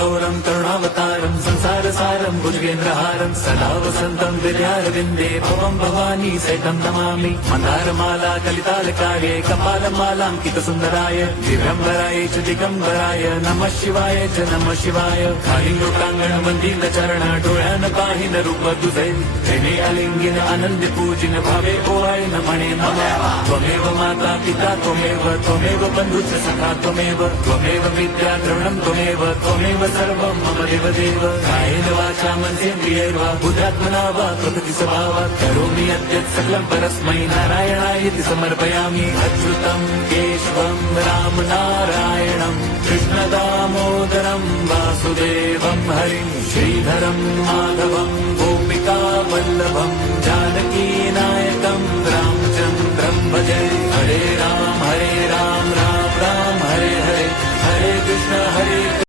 गौरम करुणावतारम संसार सारम भुजगेन्द्रहारम सदा वसंतम विद्यारविंदे भवम भवानी सहितं नमामि मंदारमाला कलितालकार्ये कपालमालांकित सुंदराय दिव्यंबराय च दिगंबराय नमः शिवाय च नमः शिवाय खाली लोकांगण मंदिर चरण डोळ्यान पाहिन रूप तुझे तेने अलिंगिन आनंद पूजिन भावे ओवाय न म्हणे मम त्वमेव माता पिता त्वमेव बंधुच सखा त्वमेव विद्या द्रवणं त्वमेव सर्वं मम देवदेव कायेन वाचा मनसेन्द्रियैर्वा बुद्ध्यात्मना वा प्रकृति स्वभावात् करोमि यद्यत् सकलं परस्मै नारायणायति समर्पयामि अच्युतं केशवं राम नारायणं कृष्णदामोदरं वासुदेवं हरिं श्रीधरं माधवं गोपिका वल्लभं जानकी नायकं रामचन्द्रं भजे हरे राम राम राम हरे हरे हरे कृष्ण हरे